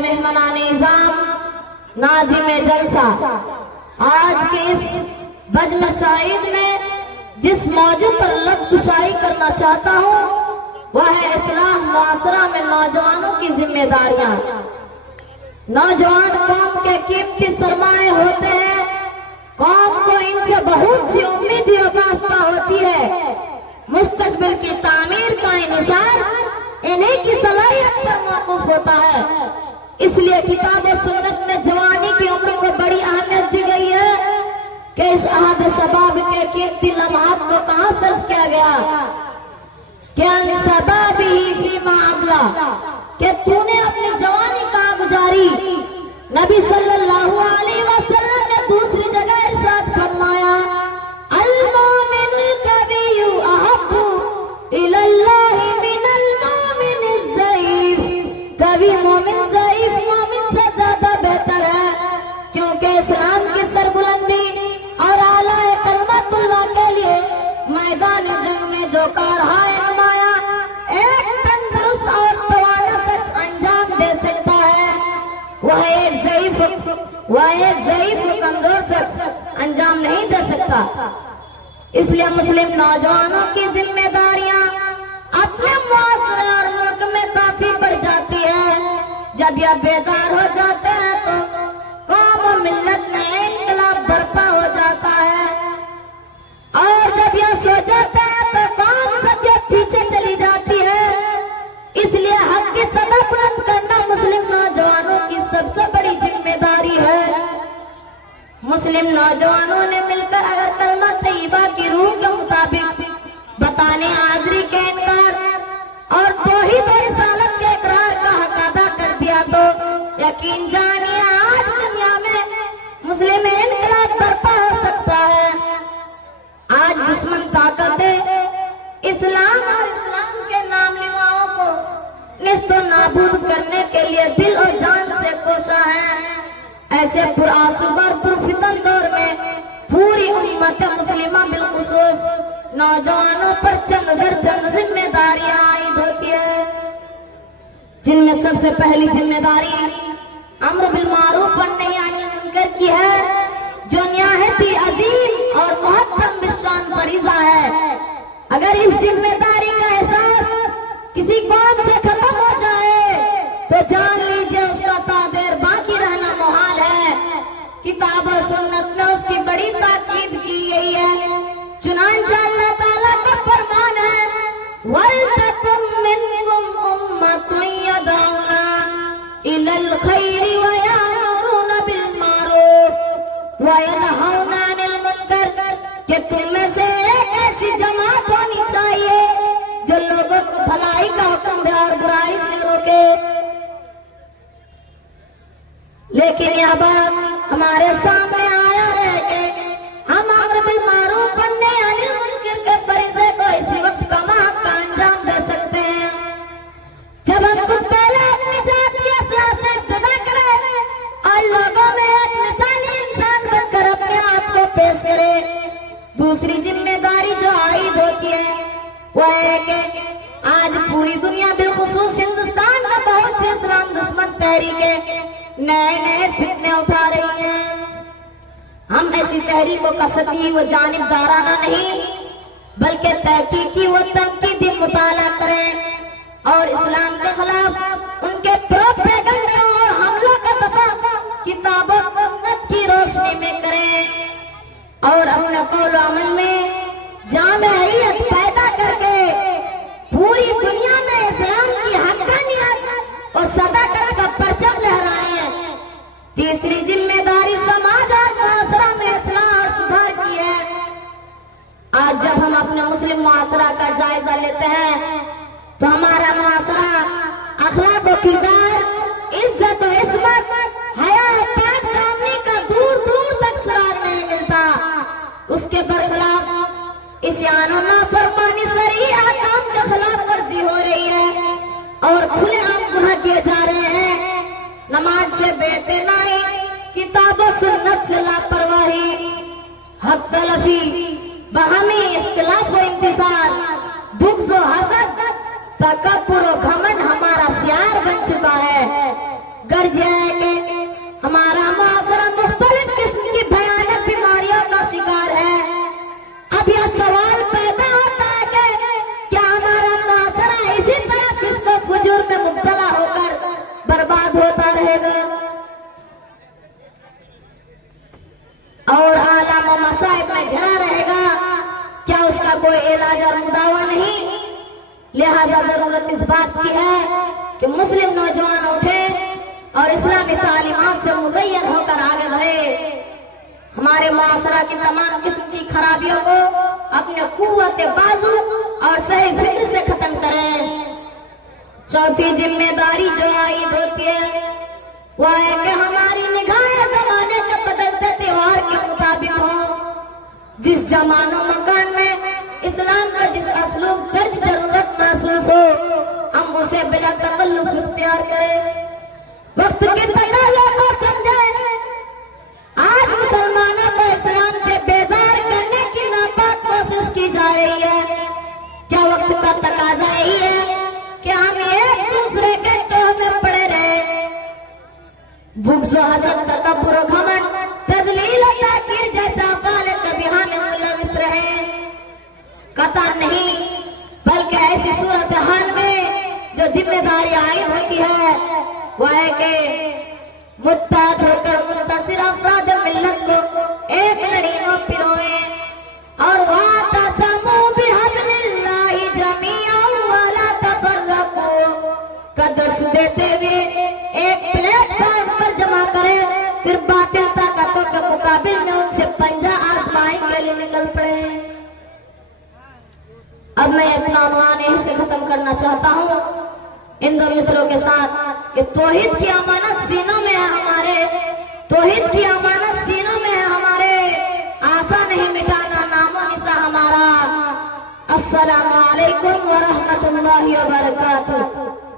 मेहमानान इज़ाम, नाज़िम जलसा, आज के इस बज्म सईद में जिस मौजू पर लब कुशाई करना चाहता हूँ वह है इस्लाह मुआसरा में नौजवानों की जिम्मेदारियां। नौजवान कौम के कीमती सरमाए होते हैं। कौम को इनसे बहुत सी उम्मीदें वाबस्ता होती है। मुस्तकबिल की तामीर का इन्हिसार इन्हीं की सलाहियत पर मौकूफ होता है। इसलिए किताब और सुन्नत में जवानी की उम्र को बड़ी अहमियत दी गई है कि इस अहद शबाब के कीमती लम्हात को कहाँ सर्फ किया गया। कि तूने अपनी जवानी कहाँ गुजारी। नबी सल्लल्लाहु अलैहि वसल्लम ने दूसरी जगह इरशाद फरमाया, अल मोमिनुल कविय्यु अहब्बु इलल्लाहि मिनल मोमिनिज़ ज़ईफ़। कवि मोमिन ज़ईफ़ मोमिन से ज्यादा बेहतर है, क्योंकि इस्लाम की सरबुलंदी और आला कलमतुल्लाह के लिए मैदान जंग में जो कारहाय नुमाया एक तंदुरुस्त और तवाना शख्स अंजाम दे सकता है, वह एक ज़ईफ कमजोर शख्स अंजाम नहीं दे सकता। इसलिए मुस्लिम नौजवानों की जिम्मेदारियां अपने मुआसरे और मुल्क में काफी बढ़ जाती है। जब यह बेदार हो जाते हैं तो कौम और मिल्लत में इनकलाब बर्पा हो जाता है, और जब यह सो जाता है तो कौम सदियों पीछे चली जाती है। इसलिए हक की सदा बुलंद करना मुस्लिम नौजवानों की सबसे बड़ी जिम्मेदारी है। मुस्लिम नौजवानों ने मिलकर अगर कलमा तैयबा की रूह के मुताबिक बताने हाजिरी के इनकार और तौहीद और रिसालत के इकरार का हक अदा कर दिया तो यकीन जानिए आज दुनिया में मुस्लिम इनकलाब बर्पा हो सकता है। आज दुश्मन ताकतें इस्लाम और इस्लाम के नाम लेवाओं को निस्तो नाबूद करने के लिए दिल और जान से कोशा है। ऐसे पुरआसूबा और पुरफितन दौर में पूरी उम्मत मुस्लिमा बिलखुसूस नौजवानों पर चंद दर चंद जिम्मेदारियां आयद होती है, जिनमें सबसे पहली जिम्मेदारी अम्र बिल मारूफ व नही अनिल मुनकर की है, जो निहायत ही अजीम और मुहत्तम बिशान फरीजा है। अगर इस जिम्मेदारी का एहसास किसी कौम से खत्म हो जाए तो जान लीजिए उसका तादेर बाकी रहना मुहाल है। किताब और सुन्नत में उसकी बड़ी ताकीद की गई है। चुनांचे अल्लाह ताला का फरमान है, वलतकुम मिनकुम उम्मतुन यदऊना इलल खैरि व यामुरूना बिल मारूफ व यनहौना अनिल मुनकर। कि तुम में से एक ऐसी जमात होनी चाहिए जो लोगों को भलाई का हुक्म दे और बुराई से रोके। लेकिन यह बात हमारे सामने आया है कि हम अम्र बिल मारूफ व नही अनिल मुनकर के फरीज़े को इसी वक्त कमा का अंजाम दे सकते हैं जब हम खुद पहले अपनी जात की असलाह से इब्तिदा करें और लोगों में एक मिसाली इंसान बनकर अपने आप को पेश करें। दूसरी जिम्मेदारी जो आयद होती है वह है कि आज पूरी दुनिया बिलखुसूस हिंदुस्तान में बहुत से इस्लाम दुश्मन तहरीकें नए नए फितने उठा रही हैं। हम ऐसी तहरीकों का सतही व जानिबदाराना नहीं बल्कि तहकीकी व तनकीदी मुताला करें और इस्लाम के खिलाफ उनके प्रोपेगेंडा और हमलों का दफा किताब और सुन्नत की रोशनी में करें और अपने कौल अमल में जामियत पैदा करके पूरी दुनिया में इस्लाम की हक्कानियत और सदाकत का परचम लहराएं। तीसरी जिम्मेदारी समाज और मुआसरा में इस्लाह और सुधार की है। आज जब हम अपने मुस्लिम मुआसरा का जायजा लेते हैं तो हमारा मुआसरा अखलाक और किरदार, इज्जत और इस्मत, हया पाक दामनी का दूर दूर तक सुराग नहीं मिलता। उसके बरखिलाफ इस्यान और नाफरमानी शरई अहकाम के खिलाफ वर्जी हो रही है और खुलेआम गुनाह किए जा रहे हैं। नमाज से बेतनाई, किताब और सुन्नत से लापरवाही, हक तलफी, बहमी इख्तिलाफ व इंतजार, बुग़्ज़ व हसद, तकब्बुर व घमंड हमारा सियार बन चुका है। गर्ज है कि हमारा माशरा मुख्तलिफ किस्म की भयानक बीमारियों का शिकार है। अब यह सवाल पैदा होता है कि क्या हमारा माशरा इसी तरह फिस्को फुजूर में मुब्तला होकर बर्बाद होता रहेगा और आलम व मसाइब में घिरा रहेगा? क्या उसका कोई इलाज और मुदावा नहीं? लिहाजा जरूरत इस बात की है कि मुस्लिम नौजवान उठे और इस्लामी तालीमात से मुज़य्यन होकर आगे बढ़े। हमारे मुआशरा की तमाम किस्म की खराबियों को अपने कुव्वत बाजू और सही फिक्र से खत्म करें। चौथी जिम्मेदारी जो आयद होती है वह है कि हमारी निगाहें जमाने के बदलते त्योहार के मुताबिक हो। जिस जमानो मकान में इस्लाम का जिस असलूब दर्ज जरूरत महसूस हो, हम उसे बिला तकल्लुफ इख्तियार करें। वक्त के तकाज़े को समझें। आज मुसलमानों को इस्लाम से बेजार करने की नापाक कोशिश की जा रही है। क्या वक्त का तकाज़ा यही है कि हम एक दूसरे के टोह में पड़े रहे? बुग़्ज़ व हसद, तकब्बुर व घमंड, तज़लील व ताक़ीर जैसा अफ़आल कबीहा में मुलविस रहे? कतई नहीं, बल्कि ऐसी सूरत हाल में जो जिम्मेदारी आयद होती है वह है कि मुत्तहद होकर मुंतसिर अफराद मिल्लत को एक लड़ी में पिरोए और वातसमू बिहब्लिल्लाहि जमीअन वला तफर्रकू का दर्स देते हुए एक प्लेटफॉर्म पर जमा करें, फिर बातिल ताकतों के मुकाबिल में उनसे पंजा आजमाई के लिए निकल पड़े। अब मैं अपना उन्वान यहीं से खत्म करना चाहता हूँ इन दो मिसरों के साथ कि तौहीद की अमानत सीनों में है हमारे, तौहीद की अमानत सीनों में है हमारे, आशा नहीं मिटाना नामो निशा हमारा। अस्सलामु अलैकुम व रहमतुल्लाहि व बरकातुहू।